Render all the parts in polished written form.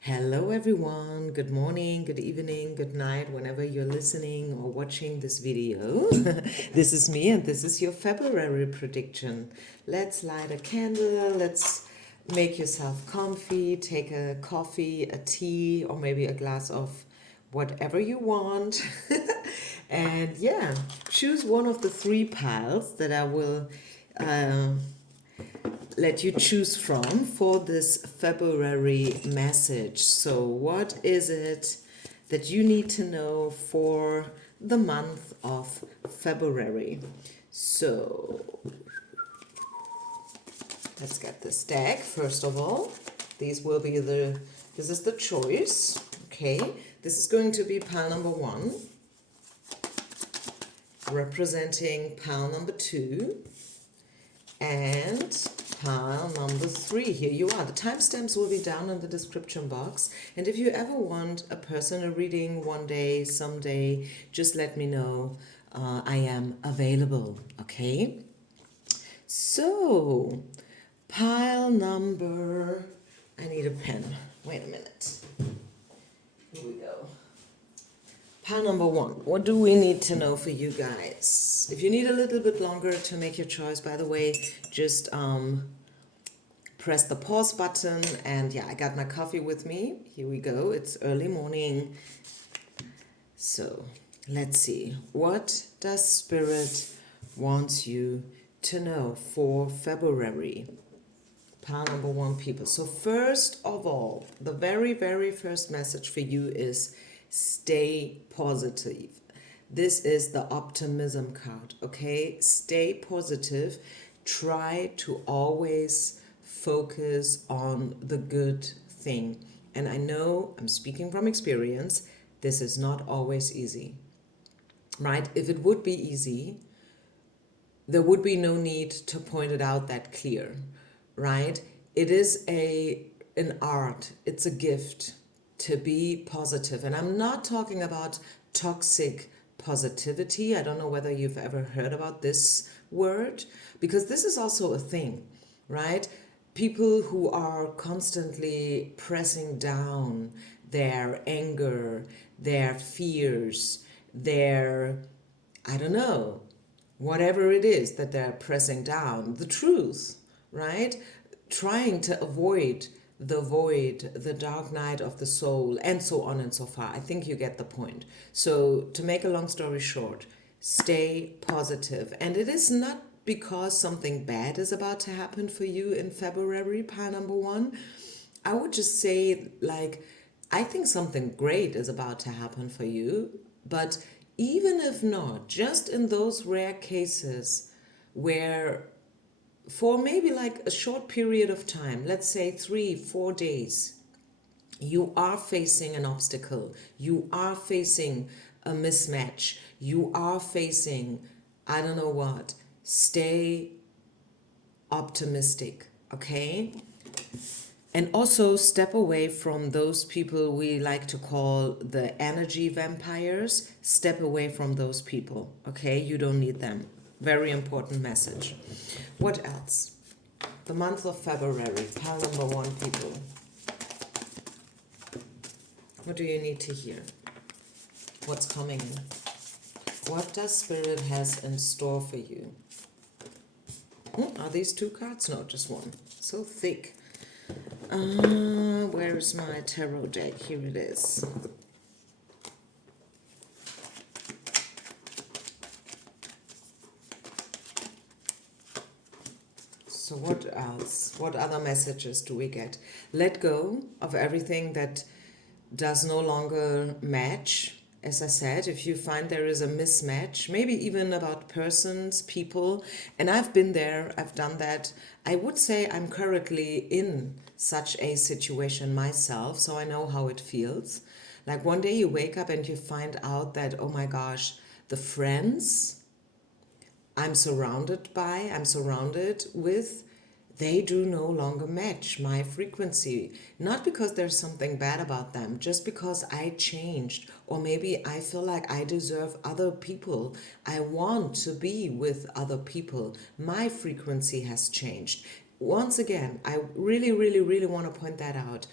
Hello, everyone. Good morning, good evening, good night, whenever you're listening or watching this video. This is me, and this is your February prediction. Let's light a candle. Let's make yourself comfy. Take a coffee, a tea, or maybe a glass of whatever you want. And yeah, choose one of the three piles that I will uh, let you choose from for this February message. So, what is it that you need to know for the month of February? So, let's get this deck first of all. This is the choice. Okay, this is going to be pile number one, representing pile number two, and pile number three. Here you are. The timestamps will be down in the description box. And if you ever want a personal reading one day, someday, just let me know. I am available. Okay. So, pile number. I need a pen. Wait a minute. Here we go. Pile number one. What do we need to know for you guys? If you need a little bit longer to make your choice, by the way, just press the pause button. And yeah, I got my coffee with me. Here we go. It's early morning. So let's see. What does Spirit wants you to know for February? Pile number one, people. So first of all, the very, very first message for you is stay positive. This is the optimism card, okay? Stay positive. Try to always focus on the good thing. And I know I'm speaking from experience, this is not always easy, right? If it would be easy, there would be no need to point it out that clear, right? It is an art, it's a gift to be positive. And I'm not talking about toxic positivity. I don't know whether you've ever heard about this word, because this is also a thing, right? People who are constantly pressing down their anger, their fears, their, I don't know, whatever it is that they're pressing down, the truth, right? Trying to avoid the void, the dark night of the soul, and so on and so far. I think you get the point. So, to make a long story short, stay positive. And it is not because something bad is about to happen for you in February, pile number one. I would just say, like, I think something great is about to happen for you, but even if not, just in those rare cases where for maybe like a short period of time, let's say 3, 4 days, you are facing an obstacle, you are facing a mismatch, you are facing, I don't know what, stay optimistic, okay? And also step away from those people we like to call the energy vampires. Step away from those people, okay? You don't need them. Very important message. What else? The month of February, pile number one, people. What do you need to hear? What's coming in? What does Spirit has in store for you? Are these two cards? No, just one. So thick. Where's my tarot deck? Here it is. So what else? What other messages do we get? Let go of everything that does no longer match. As I said, if you find there is a mismatch, maybe even about persons, people, and I've been there, I've done that. I would say I'm currently in such a situation myself, so I know how it feels. Like one day you wake up and you find out that, oh my gosh, the friends I'm surrounded with, they do no longer match my frequency. Not because there's something bad about them, just because I changed. Or maybe I feel like I deserve other people. I want to be with other people. My frequency has changed. Once again, I really, really, really want to point that out.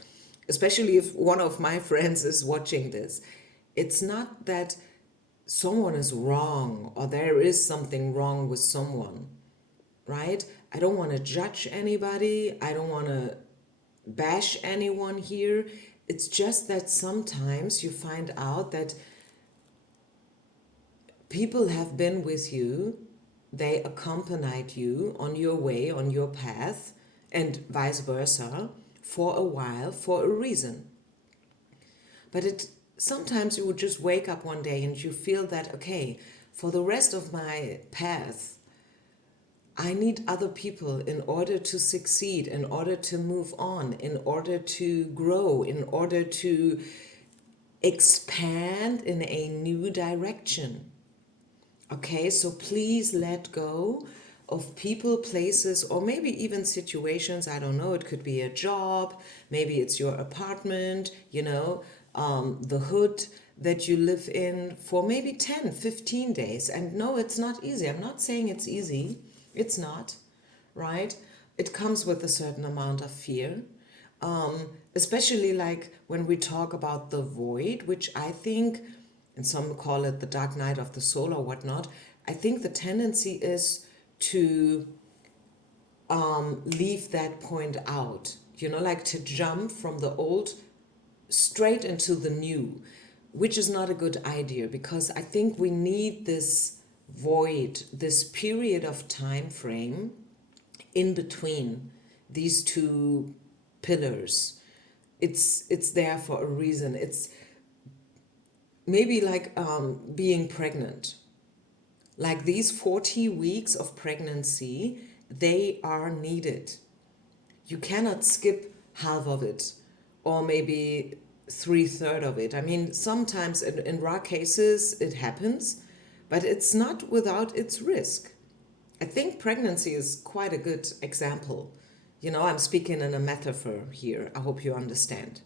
especially if one of my friends is watching this. It's not that someone is wrong or there is something wrong with someone, right? I don't want to judge anybody. I don't want to bash anyone here. It's just that sometimes you find out that people have been with you, they accompanied you on your way, on your path, and vice versa, for a while, for a reason. But it sometimes you would just wake up one day and you feel that, okay, for the rest of my path, I need other people in order to succeed, in order to move on, in order to grow, in order to expand in a new direction. Okay, so please let go of people, places, or maybe even situations. I don't know, it could be a job, maybe it's your apartment, the hood that you live in for maybe 10, 15 days. And no, it's not easy. I'm not saying it's easy. It's not, right? It comes with a certain amount of fear. Especially like when we talk about the void, which I think, and some call it the dark night of the soul or whatnot. I think the tendency is to leave that point out, like to jump from the old straight into the new, which is not a good idea, because I think we need this void, this period of time frame in between these two pillars. It's there for a reason. It's maybe like being pregnant. Like these 40 weeks of pregnancy, they are needed. You cannot skip half of it, or maybe 3/3 of it. I mean, sometimes in rare cases it happens, but it's not without its risk. I think pregnancy is quite a good example. I'm speaking in a metaphor here. I hope you understand.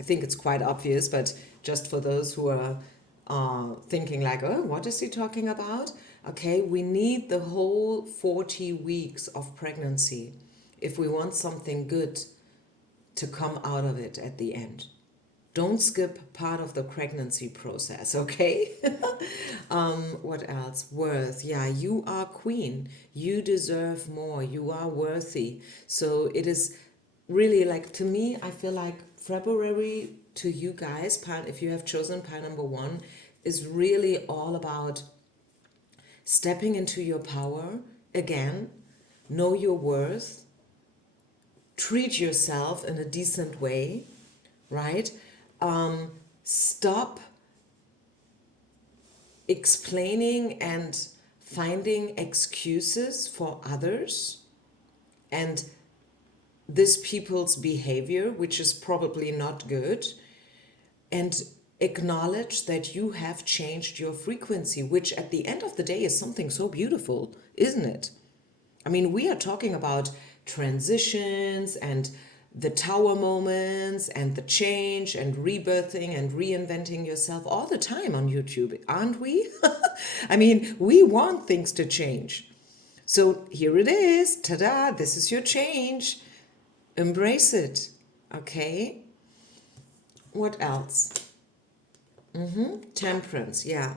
I think it's quite obvious, but just for those who are thinking like, oh, what is he talking about? Okay, we need the whole 40 weeks of pregnancy if we want something good to come out of it at the end. Don't skip part of the pregnancy process, okay? What else? Worth. Yeah, you are queen. You deserve more. You are worthy. So it is really like, to me, I feel like February to you guys, if you have chosen pile number 1, is really all about stepping into your power again, know your worth, treat yourself in a decent way, right? Stop explaining and finding excuses for others and this people's behavior, which is probably not good, and acknowledge that you have changed your frequency, which at the end of the day is something so beautiful, isn't it? I mean, we are talking about transitions and the tower moments and the change and rebirthing and reinventing yourself all the time on YouTube, aren't we? I mean, we want things to change. So here it is. Ta-da, this is your change. Embrace it. Okay? What else? Temperance, yeah.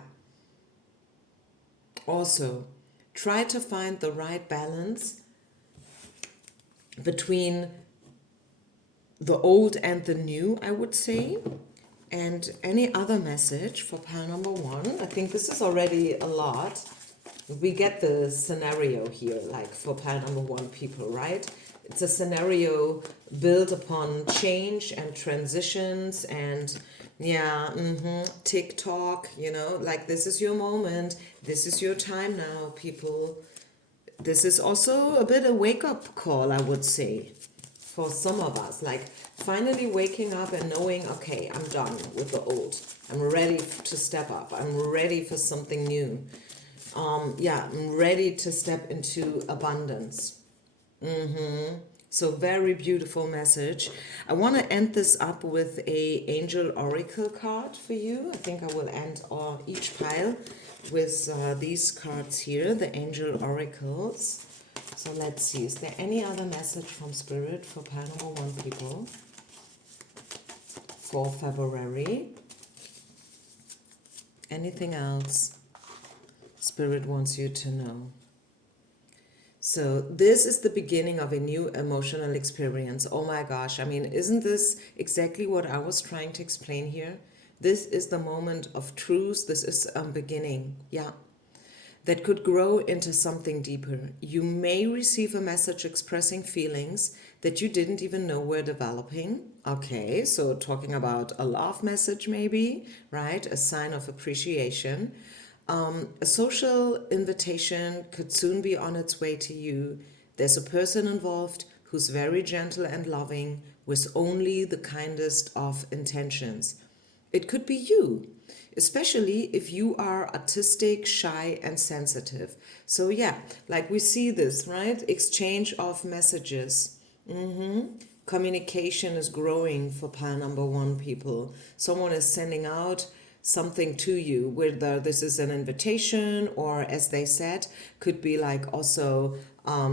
Also, try to find the right balance between the old and the new, I would say. And any other message for pile number 1? I think this is already a lot. We get the scenario here, like for pile number 1 people, right? It's a scenario built upon change and transitions and TikTok, like this is your moment. This is your time now, people. This is also a bit a wake-up call, I would say, for some of us. Like finally waking up and knowing, okay, I'm done with the old. I'm ready to step up. I'm ready for something new. I'm ready to step into abundance. So very beautiful message. I want to end this up with a angel oracle card for you. I think I will end each pile with these cards here, the angel oracles. So let's see, is there any other message from spirit for pile number 1 people? for February? Anything else Spirit wants you to know? So this is the beginning of a new emotional experience. Oh my gosh, I mean, isn't this exactly what I was trying to explain here? This is the moment of truth. This is a beginning, yeah, that could grow into something deeper. You may receive a message expressing feelings that you didn't even know were developing. Okay, so talking about a love message maybe, right? A sign of appreciation. A social invitation could soon be on its way to you. There's a person involved who's very gentle and loving with only the kindest of intentions. It could be you, especially if you are artistic, shy, and sensitive. So, yeah, like we see this, right? Exchange of messages. Communication is growing for pile number one people. Someone is sending out something to you, whether this is an invitation or, as they said, could be like also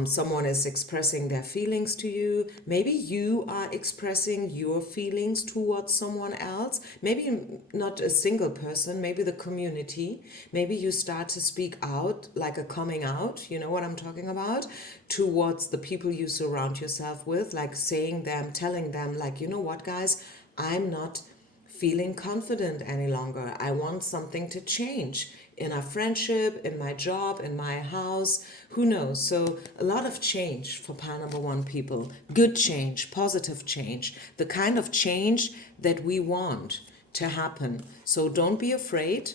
someone is expressing their feelings to you. Maybe you are expressing your feelings towards someone else. Maybe not a single person, maybe the community. Maybe you start to speak out, like a coming out, you know what I'm talking about, towards the people you surround yourself with, like saying them, telling them, like, you know what, guys, I'm not feeling confident any longer. I want something to change in our friendship, in my job, in my house, who knows? So a lot of change for pile number one people. Good change, positive change, the kind of change that we want to happen. So don't be afraid.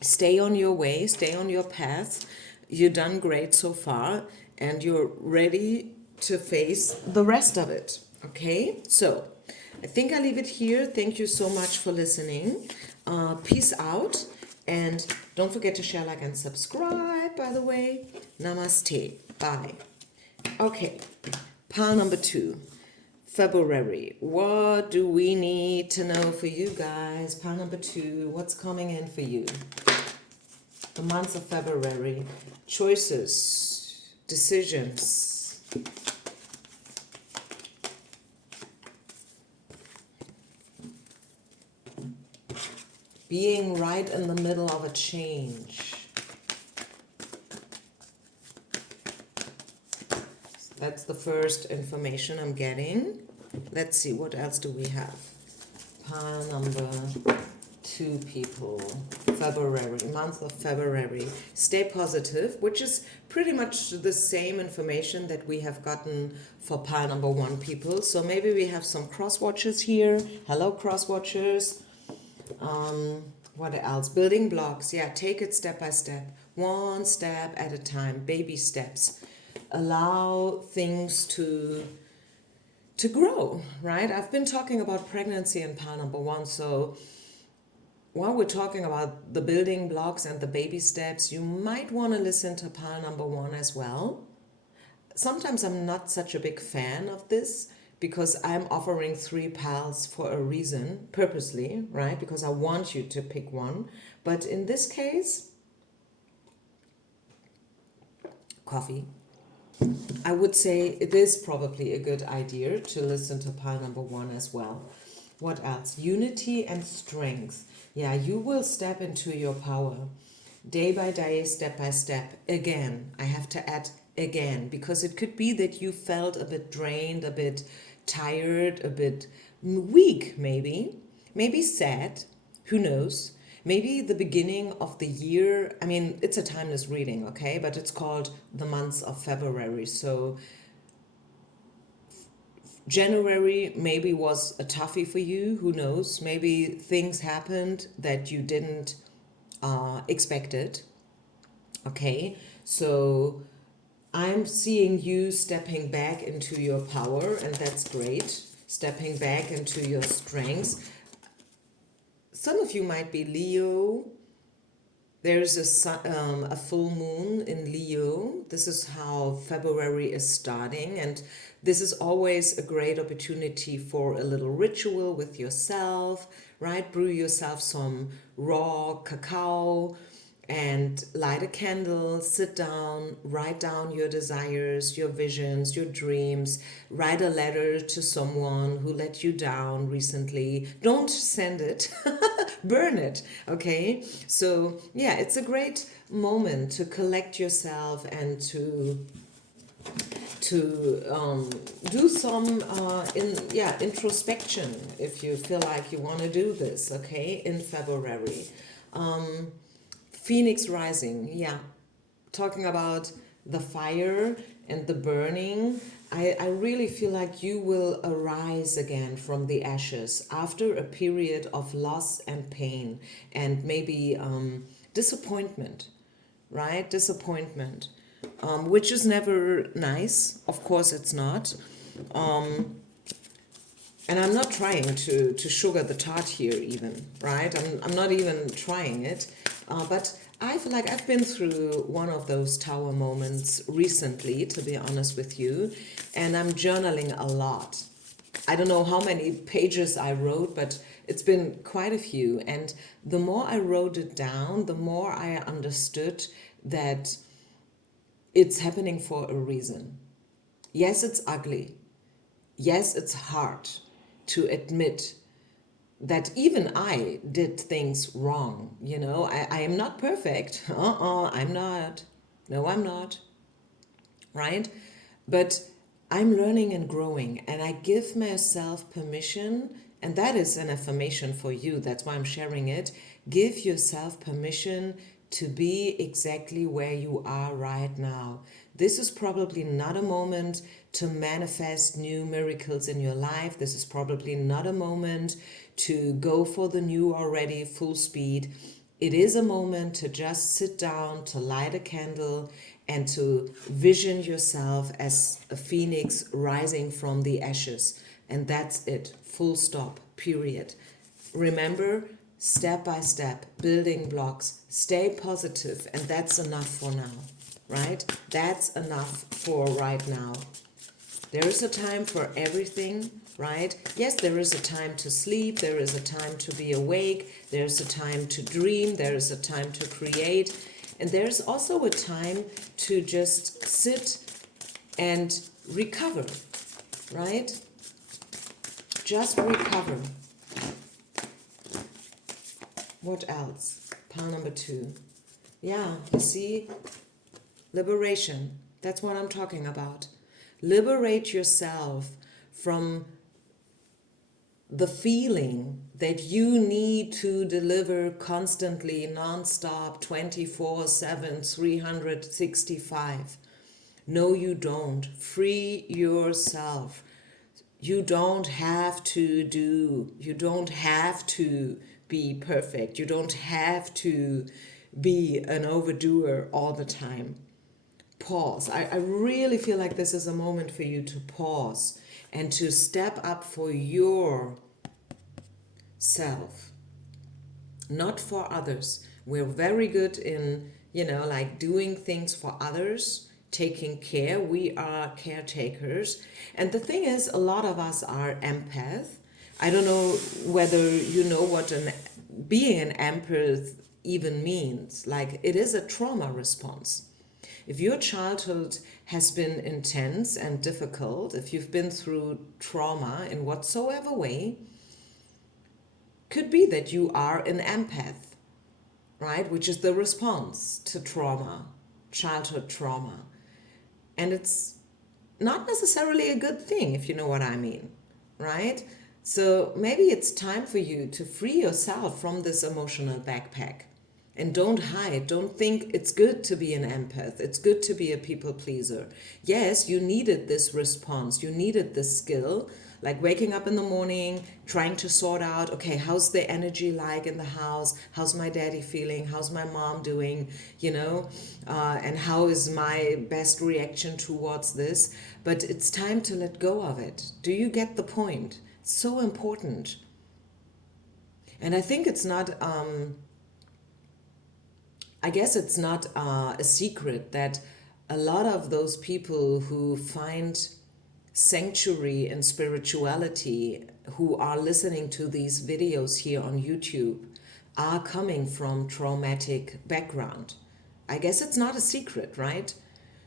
Stay on your way, stay on your path. You've done great so far and you're ready to face the rest of it. Okay? So I think I leave it here. Thank you so much for listening. Peace out. And don't forget to share, like, and subscribe, by the way. Namaste. Bye. Okay. Pile number 2. February. What do we need to know for you guys? Pile number 2. What's coming in for you? The month of February. Choices. Decisions. Being right in the middle of a change. That's the first information I'm getting. Let's see, what else do we have? Pile number 2 people. February, month of February. Stay positive, which is pretty much the same information that we have gotten for pile number 1 people. So maybe we have some cross watchers here. Hello, cross watchers. What else? Building blocks. Yeah, take it step by step. One step at a time. Baby steps. Allow things to grow, right? I've been talking about pregnancy in pile number 1. So while we're talking about the building blocks and the baby steps, you might want to listen to pile number 1 as well. Sometimes I'm not such a big fan of this, because I'm offering 3 piles for a reason, purposely, right? Because I want you to pick one. But in this case, coffee. I would say it is probably a good idea to listen to pile number 1 as well. What else? Unity and strength. Yeah, you will step into your power. Day by day, step by step. Again, I have to add again, because it could be that you felt a bit drained, a bit tired, a bit weak, maybe sad, who knows? Maybe the beginning of the year, I mean, it's a timeless reading, okay? But it's called the months of February. So January maybe was a toughie for you, who knows? Maybe things happened that you didn't expect it, okay? So I'm seeing you stepping back into your power, and that's great. Stepping back into your strengths. Some of you might be Leo. There's a full moon in Leo. This is how February is starting, and this is always a great opportunity for a little ritual with yourself, right? Brew yourself some raw cacao, and light a candle, sit down, write down your desires, your visions, your dreams, write a letter to someone who let you down recently. Don't send it, burn it, okay? So, yeah, it's a great moment to collect yourself and to do some introspection if you feel like you want to do this, okay, in February. Phoenix rising, yeah, talking about the fire and the burning. I really feel like you will arise again from the ashes after a period of loss and pain and maybe disappointment, right? Disappointment, which is never nice. Of course, it's not. And I'm not trying to sugar the tart here, even, right? I'm not even trying it. But I feel like I've been through one of those tower moments recently, to be honest with you, and I'm journaling a lot. I don't know how many pages I wrote, but it's been quite a few. And the more I wrote it down, the more I understood that it's happening for a reason. Yes, it's ugly. Yes, it's hard to admit that even I did things wrong. You know, I am not perfect. I'm not. No, I'm not. Right? But I'm learning and growing, and I give myself permission, and that is an affirmation for you. That's why I'm sharing it. Give yourself permission to be exactly where you are right now. This is probably not a moment to manifest new miracles in your life. This is probably not a moment to go for the new already full speed. It is a moment to just sit down, to light a candle, and to vision yourself as a phoenix rising from the ashes. And that's it. Full stop. Period. Remember, step by step, building blocks. Stay positive, and that's enough for now, right? That's enough for right now. There is a time for everything, right? Yes, there is a time to sleep, there is a time to be awake, there's a time to dream, there is a time to create, and there's also a time to just sit and recover, right? Just recover. What else? Pile number 2. Yeah, you see, liberation. That's what I'm talking about. Liberate yourself from the feeling that you need to deliver constantly, non-stop, 24/7, 365. No, you don't. Free yourself. You don't have to be perfect. You don't have to be an overdoer all the time. Pause. I really feel like this is a moment for you to pause and to step up for yourself, not for others. We're very good in, like doing things for others, taking care. We are caretakers. And the thing is, a lot of us are empath. I don't know whether you know what being an empath even means. Like, it is a trauma response. If your childhood has been intense and difficult, if you've been through trauma in whatsoever way, could be that you are an empath, right? Which is the response to trauma, childhood trauma. And it's not necessarily a good thing, if you know what I mean, right? So maybe it's time for you to free yourself from this emotional backpack. And don't hide. Don't think it's good to be an empath. It's good to be a people pleaser. Yes, you needed this response. You needed this skill, like waking up in the morning, trying to sort out, okay, how's the energy like in the house? How's my daddy feeling? How's my mom doing? And how is my best reaction towards this? But it's time to let go of it. Do you get the point? It's so important. And I think it's not... I guess it's not a secret that a lot of those people who find sanctuary in spirituality, who are listening to these videos here on YouTube, are coming from traumatic background. I guess it's not a secret, right?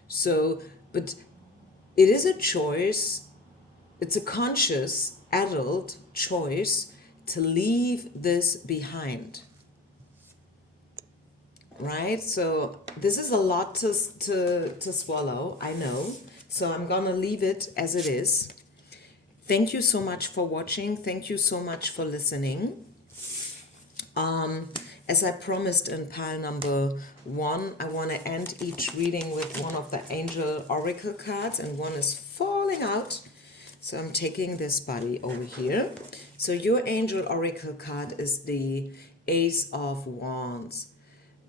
So, but it is a choice, it's a conscious adult choice to leave this behind, right? So this is a lot to swallow, I know. So I'm gonna leave it as it is. Thank you so much for watching. Thank you so much for listening. As I promised in pile number 1, I want to end each reading with one of the angel oracle cards, and one is falling out. So I'm taking this buddy over here. So your angel oracle card is the Ace of Wands.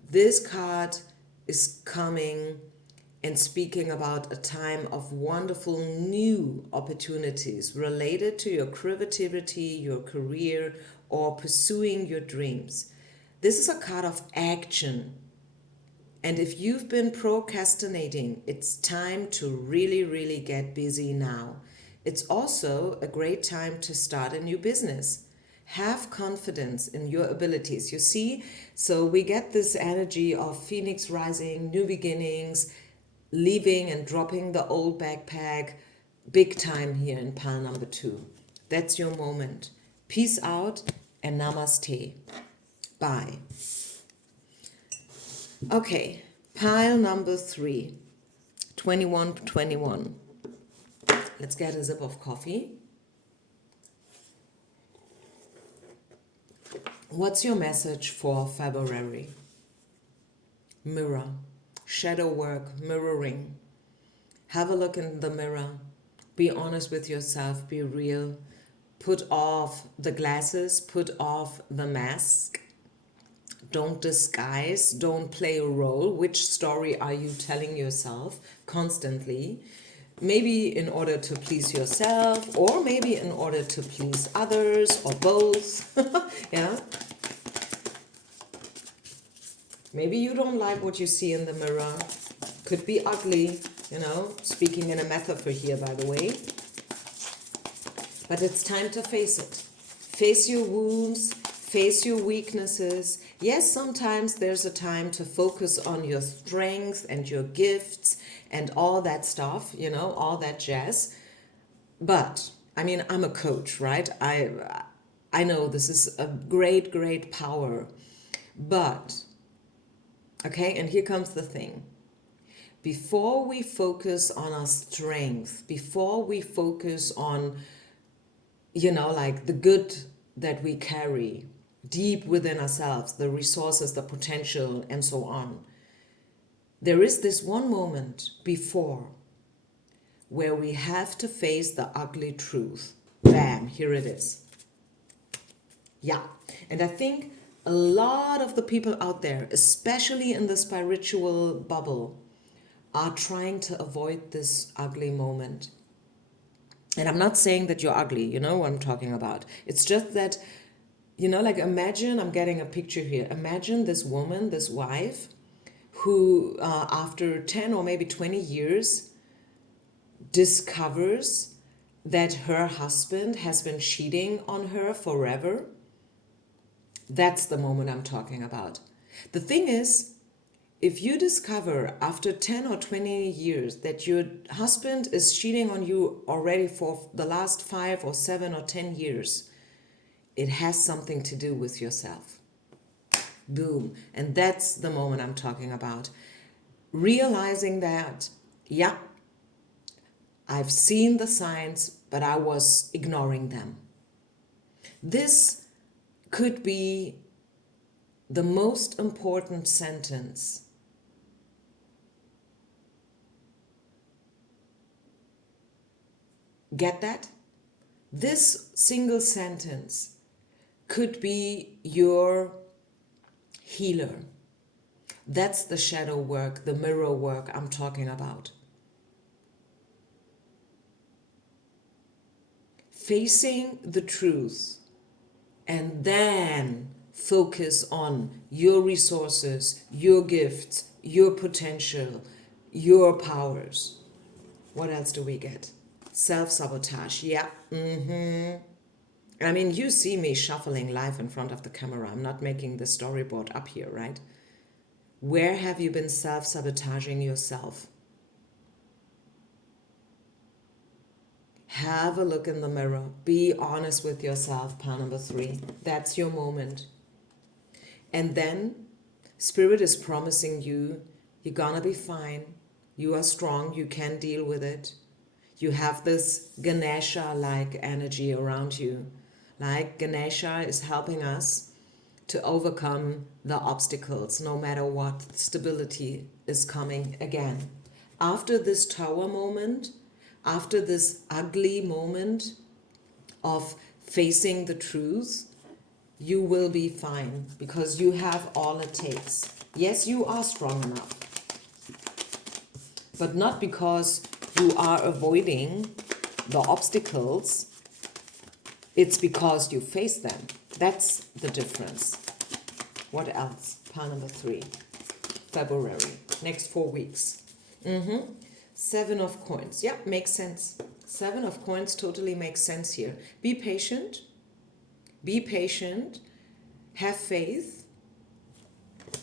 This card is coming and speaking about a time of wonderful new opportunities related to your creativity, your career, or pursuing your dreams. This is a card of action. And if you've been procrastinating, it's time to really, really get busy now. It's also a great time to start a new business. Have confidence in your abilities. You see, so we get this energy of Phoenix rising, new beginnings, leaving and dropping the old backpack, big time here in pile number 2. That's your moment. Peace out and namaste. Bye. Okay, pile number 3, 2121. Let's get a sip of coffee. What's your message for February? Mirror. Shadow work, mirroring. Have a look in the mirror. Be honest with yourself. Be real. Put off the glasses. Put off the mask. Don't disguise. Don't play a role. Which story are you telling yourself constantly? Maybe in order to please yourself, or maybe in order to please others, or both. Yeah. Maybe you don't like what you see in the mirror. Could be ugly, you know, speaking in a metaphor here, by the way. But it's time to face it. Face your wounds, face your weaknesses. Yes, sometimes there's a time to focus on your strengths and your gifts and all that stuff, you know, all that jazz. But, I mean, I'm a coach, right? I know this is a great, great power. But okay, and here comes the thing. Before we focus on our strength, before we focus on, you know, like the good that we carry deep within ourselves, the resources, the potential, and so on, there is this one moment before where we have to face the ugly truth. Bam, here it is. Yeah, and I think a lot of the people out there, especially in the spiritual bubble, are trying to avoid this ugly moment. And I'm not saying that you're ugly, you know what I'm talking about. It's just that, you know, like imagine, I'm getting a picture here. Imagine this woman, this wife, who after 10 or maybe 20 years discovers that her husband has been cheating on her forever. That's the moment I'm talking about. The thing is, if you discover after 10 or 20 years that your husband is cheating on you already for the last 5 or 7 or 10 years, it has something to do with yourself. Boom. And that's the moment I'm talking about. Realizing that, yeah, I've seen the signs, but I was ignoring them. This could be the most important sentence Get that? This single sentence could be your healer. That's the shadow work, the mirror work I'm talking about. Facing the truth and then focus on your resources, your gifts, your potential, your powers. What else do we get? Self-sabotage. Yeah. I mean, you see me shuffling live in front of the camera. I'm not making the storyboard up here, right? Where have you been self-sabotaging yourself? Have a look in the mirror. Be honest with yourself, pile number 3. That's your moment. And then Spirit is promising you, you're gonna be fine. You are strong. You can deal with it. You have this Ganesha-like energy around you. Like Ganesha is helping us to overcome the obstacles, no matter what. Stability is coming again. After this tower moment, after this ugly moment of facing the truth, you will be fine because you have all it takes. Yes, you are strong enough, but not because you are avoiding the obstacles. It's because you face them. That's the difference. What else? Pile number 3. February. Next 4 weeks. 7 of coins. Yeah, makes sense. 7 of coins totally makes sense here. Be patient. Be patient. Have faith.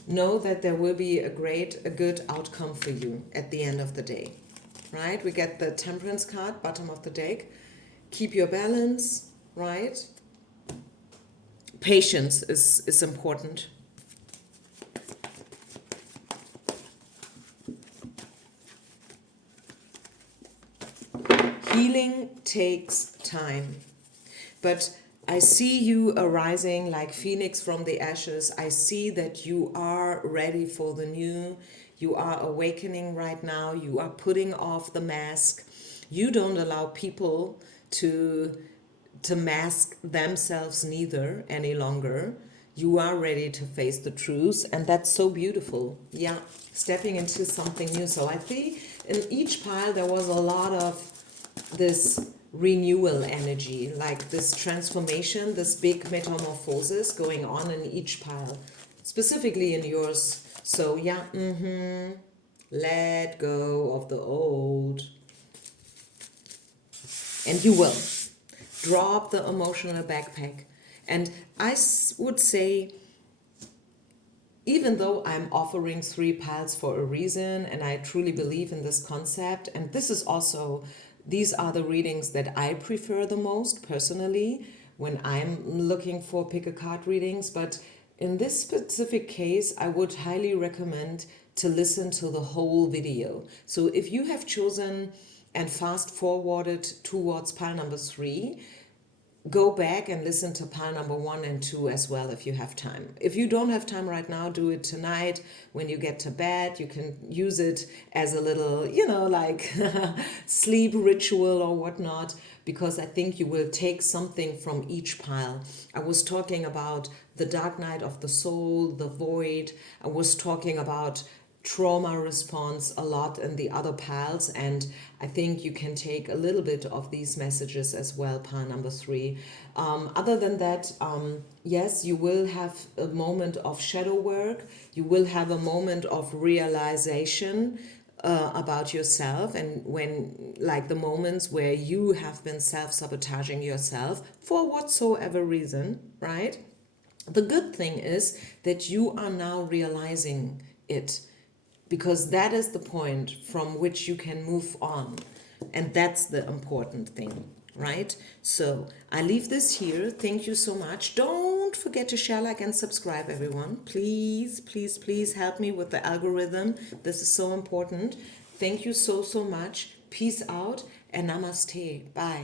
Know that there will be a good outcome for you at the end of the day. Right? We get the Temperance card, bottom of the deck. Keep your balance, right? Patience is important. Healing takes time. But I see you arising like Phoenix from the ashes. I see that you are ready for the new. You are awakening right now. You are putting off the mask. You don't allow people to mask themselves neither any longer. You are ready to face the truth, and that's so beautiful. Yeah, stepping into something new. So I think in each pile there was a lot of this renewal energy, like this transformation, this big metamorphosis going on in each pile, specifically in yours. So yeah, let go of the old. And you will. Drop the emotional backpack. And I would say, even though I'm offering 3 piles for a reason, and I truly believe in this concept, and this is also, these are the readings that I prefer the most personally when I'm looking for pick a card readings, but in this specific case, I would highly recommend to listen to the whole video. So if you have chosen and fast forwarded towards pile number 3, go back and listen to pile number 1 and 2 as well if you have time. If you don't have time right now, do it tonight when you get to bed. You can use it as a little, like sleep ritual or whatnot, because I think you will take something from each pile. I was talking about the dark night of the soul, the void. I was talking about trauma response a lot in the other piles, and I think you can take a little bit of these messages as well, pile number 3. Other than that, yes, you will have a moment of shadow work. You will have a moment of realization about yourself, and when, like, the moments where you have been self-sabotaging yourself for whatsoever reason, right? The good thing is that you are now realizing it, because that is the point from which you can move on. And that's the important thing, right? So I leave this here. Thank you so much. Don't forget to share, like, and subscribe, everyone. Please, please, please help me with the algorithm. This is so important. Thank you so, so much. Peace out and namaste. Bye.